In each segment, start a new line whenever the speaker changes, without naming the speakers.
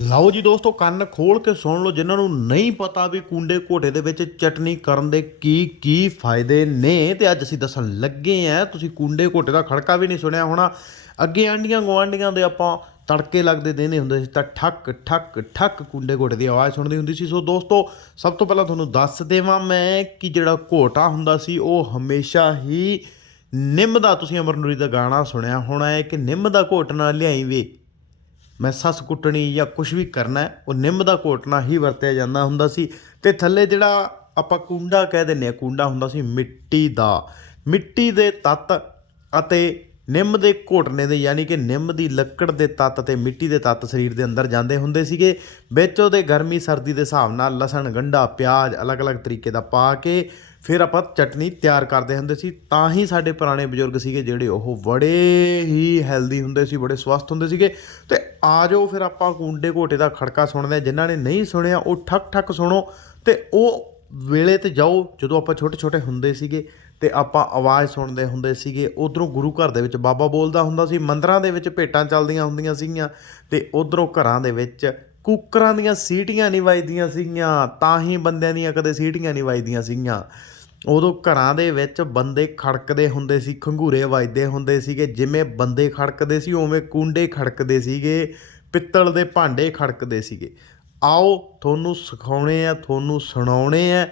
ਲਓ ਜੀ ਦੋਸਤੋ, ਕੰਨ ਖੋਲ ਕੇ ਸੁਣ ਲਓ, ਜਿਨ੍ਹਾਂ ਨੂੰ ਨਹੀਂ ਪਤਾ ਵੀ ਕੁੰਡੇ ਘੋਟੇ ਦੇ ਵਿੱਚ ਚਟਨੀ ਕਰਨ ਦੇ ਕੀ ਕੀ ਫਾਇਦੇ ਨੇ, ਤੇ ਅੱਜ ਅਸੀਂ ਦੱਸਣ ਲੱਗੇ ਆਂ, ਤੁਸੀਂ ਕੁੰਡੇ ਘੋਟੇ ਦਾ ਖੜਕਾ ਵੀ ਨਹੀਂ ਸੁਣਿਆ ਹੋਣਾ। ਅੱਗੇ ਆਂਡੀਆਂ ਗਵਾਂਡੀਆਂ ਦੇ ਆਪਾਂ ਤੜਕੇ ਲੱਗਦੇ ਦੇਂਦੇ ਹੁੰਦੇ ਸੀ, ਤਾਂ ਠੱਕ ਠੱਕ ਠੱਕ ਕੁੰਡੇ ਘੋਟੇ ਦੀ ਆਵਾਜ਼ ਸੁਣਦੀ ਹੁੰਦੀ ਸੀ। ਸੋ ਦੋਸਤੋ, ਸਭ ਤੋਂ ਪਹਿਲਾਂ ਤੁਹਾਨੂੰ ਦੱਸ ਦੇਵਾਂ ਮੈਂ ਕਿ ਜਿਹੜਾ ਘੋਟਾ ਹੁੰਦਾ ਸੀ, ਉਹ ਹਮੇਸ਼ਾ ਹੀ ਨਿੰਮ ਦਾ, ਤੁਸੀਂ ਅਮਰਨੂਰੀ ਦਾ ਗਾਣਾ ਸੁਣਿਆ ਹੋਣਾ ਹੈ ਕਿ ਨਿੰਮ ਦਾ ਘੋਟਣਾ ਲਿਆਈ ਵੇ। ਮੈਂ ਸੱਸ ਕੁੱਟਣੀ ਜਾਂ ਕੁਝ ਵੀ ਕਰਨਾ ਉਹ ਨਿੰਮ ਦਾ ਘੋਟਣਾ ਹੀ ਵਰਤਿਆ ਜਾਂਦਾ ਹੁੰਦਾ ਸੀ ਤੇ ਥੱਲੇ ਜਿਹੜਾ ਆਪਾਂ ਕੁੰਡਾ ਕਹਿ ਦਿੰਨੇ ਆ ਕੁੰਡਾ ਹੁੰਦਾ ਸੀ ਮਿੱਟੀ ਦਾ। ਮਿੱਟੀ ਦੇ ਤੱਤ ਅਤੇ ਨਿੰਮ ਦੇ ਘੋਟਣੇ ਦੇ ਯਾਨੀ ਕਿ ਨਿੰਮ ਦੀ ਲੱਕੜ ਦੇ ਤੱਤ ਤੇ ਮਿੱਟੀ ਦੇ ਤੱਤ ਸਰੀਰ ਦੇ ਅੰਦਰ ਜਾਂਦੇ ਹੁੰਦੇ ਸੀਗੇ। ਵਿੱਚ ਉਹਦੇ ਗਰਮੀ, ਸਰਦੀ ਦੇ ਹਿਸਾਬ ਨਾਲ ਲਸਣ, ਗੰਢਾ, ਪਿਆਜ਼ ਅਲੱਗ-ਅਲੱਗ ਤਰੀਕੇ ਦਾ ਪਾ ਕੇ ਫਿਰ ਆਪਾਂ ਚਟਨੀ ਤਿਆਰ ਕਰਦੇ ਹੁੰਦੇ ਸੀ। ਤਾਂ ਹੀ ਸਾਡੇ ਪੁਰਾਣੇ ਬਜ਼ੁਰਗ ਸੀਗੇ ਜਿਹੜੇ ਉਹ ਬੜੇ ਹੀ ਹੈਲਦੀ ਹੁੰਦੇ ਸੀ, ਬੜੇ ਸਵਸਥ ਹੁੰਦੇ ਸੀਗੇ। ਤੇ ਆ ਜਾਓ ਫਿਰ ਆਪਾਂ ਕੁੰਡੇ ਘੋਟੇ ਦਾ ਖੜਕਾ ਸੁਣਦੇ ਹਾਂ। ਜਿਨ੍ਹਾਂ ਨੇ ਨਹੀਂ ਸੁਣਿਆ, ਉਹ ਠੱਕ ਠੱਕ ਸੁਣੋ ਤੇ ਉਹ ਵੇਲੇ ਤੇ ਜਾਓ ਜਦੋਂ ਆਪਾਂ ਛੋਟੇ ਛੋਟੇ ਹੁੰਦੇ ਸੀਗੇ। ਤੇ ਆਪਾਂ ਆਵਾਜ਼ ਸੁਣਦੇ ਹੁੰਦੇ ਸੀਗੇ, ਉਧਰੋਂ ਗੁਰੂ ਘਰ ਦੇ ਵਿੱਚ ਬਾਬਾ ਬੋਲਦਾ ਹੁੰਦਾ ਸੀ, ਮੰਦਰਾਂ ਦੇ ਵਿੱਚ ਭੇਟਾਂ ਚੱਲਦੀਆਂ ਹੁੰਦੀਆਂ ਸੀਗੀਆਂ ਤੇ ਉਧਰੋਂ ਘਰਾਂ ਦੇ ਵਿੱਚ ਕੁੱਕਰਾਂ ਦੀਆਂ ਸੀਟੀਆਂ ਨਹੀਂ ਵੱਜਦੀਆਂ ਸੀਗੀਆਂ, ਤਾਂ ਹੀ ਬੰਦਿਆਂ ਦੀਆਂ ਕਦੇ ਸੀਟੀਆਂ ਨਹੀਂ ਵੱਜਦੀਆਂ ਸੀਗੀਆਂ। ਉਦੋਂ ਘਰਾਂ ਦੇ ਵਿੱਚ ਬੰਦੇ ਖੜਕਦੇ ਹੁੰਦੇ ਸੀ ਖੰਗੂਰੇ ਵੱਜਦੇ ਹੁੰਦੇ ਸੀਗੇ, ਜਿਵੇਂ ਬੰਦੇ ਖੜਕਦੇ ਸੀ, ਉਵੇਂ ਕੁੰਡੇ ਖੜਕਦੇ ਸੀਗੇ, ਪਿੱਤਲ ਦੇ ਭਾਂਡੇ ਖੜਕਦੇ ਸੀਗੇ। ਆਓ, ਤੁਹਾਨੂੰ ਸਿਖਾਉਣੇ ਆ, ਤੁਹਾਨੂੰ ਸੁਣਾਉਣੇ ਆ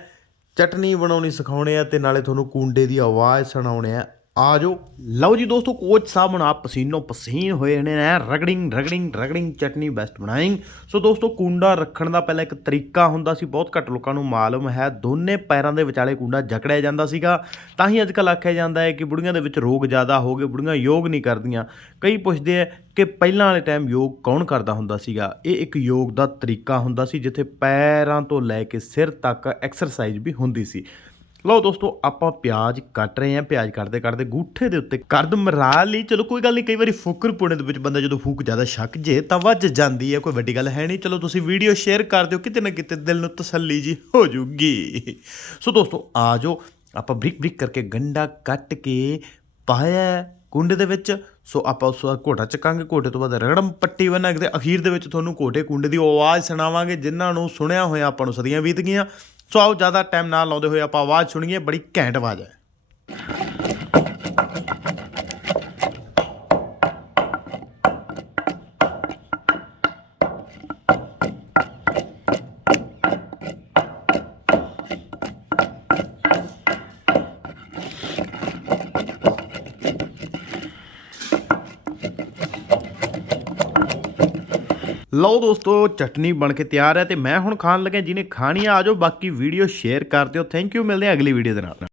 ਚਟਨੀ ਬਣਾਉਣੀ ਸਿਖਾਉਣੇ ਆ ਤੇ ਨਾਲੇ ਤੁਹਾਨੂੰ ਕੂੰਡੇ ਦੀ ਆਵਾਜ਼ ਸੁਣਾਉਣੇ ਆ। ਆ ਜਾਓ। ਲਓ ਜੀ ਦੋਸਤੋ, ਕੋਚ ਸਾਹਿਬ ਹੁਣ ਆਪ ਪਸੀਨੋ ਪਸੀਨ ਹੋਏ ਨੇ ਨਾ ਰਗੜਿੰਗ ਰਗੜਿੰਗ ਰਗੜਿੰਗ, ਚਟਨੀ ਬੈਸਟ ਬਣਾਇੰਗ ਸੋ ਦੋਸਤੋ, ਕੁੰਡਾ ਰੱਖਣ ਦਾ ਪਹਿਲਾਂ ਇੱਕ ਤਰੀਕਾ ਹੁੰਦਾ ਸੀ, ਬਹੁਤ ਘੱਟ ਲੋਕਾਂ ਨੂੰ ਮਾਲੂਮ ਹੈ। ਦੋਨੇ ਪੈਰਾਂ ਦੇ ਵਿਚਾਲੇ ਕੁੰਡਾ ਜਕੜਿਆ ਜਾਂਦਾ ਸੀਗਾ। ਤਾਂ ਹੀ ਅੱਜਕੱਲ ਆਖਿਆ ਜਾਂਦਾ ਹੈ ਕਿ ਬੁੜੀਆਂ ਦੇ ਵਿੱਚ ਰੋਗ ਜ਼ਿਆਦਾ ਹੋ ਗਏ, ਬੁੜੀਆਂ ਯੋਗ ਨਹੀਂ ਕਰਦੀਆਂ। ਕਈ ਪੁੱਛਦੇ ਆ ਕਿ ਪਹਿਲਾਂ ਵਾਲੇ ਟਾਈਮ ਯੋਗ ਕੌਣ ਕਰਦਾ ਹੁੰਦਾ ਸੀਗਾ? ਇਹ ਇੱਕ ਯੋਗ ਦਾ ਤਰੀਕਾ ਹੁੰਦਾ ਸੀ, ਜਿੱਥੇ ਪੈਰਾਂ ਤੋਂ ਲੈ ਕੇ ਸਿਰ ਤੱਕ ਐਕਸਰਸਾਈਜ਼ ਵੀ ਹੁੰਦੀ ਸੀ। ਲਓ ਦੋਸਤੋ, ਆਪਾਂ ਪਿਆਜ਼ ਕੱਟ ਰਹੇ ਹਾਂ। ਪਿਆਜ਼ ਕੱਟਦੇ ਕੱਟਦੇ ਗੂਠੇ ਦੇ ਉੱਤੇ ਕਰਦ ਮਰਾ ਲਈ। ਚਲੋ, ਕੋਈ ਗੱਲ ਨਹੀਂ, ਕਈ ਵਾਰੀ ਫੁਕਰ ਪੁਣੇ ਦੇ ਵਿੱਚ ਬੰਦਾ ਜਦੋਂ ਫੂਕ ਜ਼ਿਆਦਾ ਛੱਕ ਜੇ, ਤਾਂ ਵੱਜ ਜਾਂਦੀ ਹੈ, ਕੋਈ ਵੱਡੀ ਗੱਲ ਹੈ ਨਹੀਂ। ਚਲੋ, ਤੁਸੀਂ ਵੀਡੀਓ ਸ਼ੇਅਰ ਕਰ ਦਿਓ, ਕਿਤੇ ਨਾ ਕਿਤੇ ਦਿਲ ਨੂੰ ਤਸੱਲੀ ਜੀ ਹੋ ਜੂਗੀ। ਸੋ ਦੋਸਤੋ, ਆ ਜਾਓ। ਆਪਾਂ ਬ੍ਰਿਕ ਬ੍ਰਿਕ ਕਰਕੇ ਗੰਡਾ ਕੱਟ ਕੇ ਪਾਇਆ ਹੈ ਕੁੰਡੇ ਦੇ ਵਿੱਚ। ਸੋ ਆਪਾਂ ਉਸ ਦਾ ਘੋਟਾ ਚੱਕਾਂਗੇ। ਘੋਟੇ ਤੋਂ ਬਾਅਦ ਰਗੜਮ ਪੱਟੀ ਬਣਾਂਗੇ ਤੇ ਅਖੀਰ ਦੇ ਵਿੱਚ ਤੁਹਾਨੂੰ ਘੋਟੇ ਕੁੰਡੇ ਦੀ ਆਵਾਜ਼ ਸੁਣਾਵਾਂਗੇ, ਜਿਨ੍ਹਾਂ ਨੂੰ ਸੁਣਿਆ ਹੋਇਆ ਆਪਾਂ ਨੂੰ ਸਦੀਆਂ ਬੀਤ ਗਈਆਂ। ਸੋ ਆਓ ਜ਼ਿਆਦਾ ਟਾਈਮ ਨਾ ਲਾਉਂਦੇ ਹੋਏ ਆਪਾਂ ਆਵਾਜ਼ ਸੁਣੀਏ ਬੜੀ ਘੈਂਟ ਆਵਾਜ਼ ਹੈ। ਲਓ ਦੋਸਤੋ, ਚਟਨੀ ਬਣ ਕੇ ਤਿਆਰ ਹੈ ਤੇ ਮੈਂ ਹੁਣ ਖਾਣ ਲੱਗਿਆ ਜਿਹਨੇ ਖਾਣੀ ਆ ਆ ਜਾਓ ਬਾਕੀ ਵੀਡੀਓ ਸ਼ੇਅਰ ਕਰ ਦਿਓ। ਥੈਂਕ ਯੂ ਮਿਲਦੇ ਹਾਂ ਅਗਲੀ ਵੀਡੀਓ ਦੇ ਨਾਲ।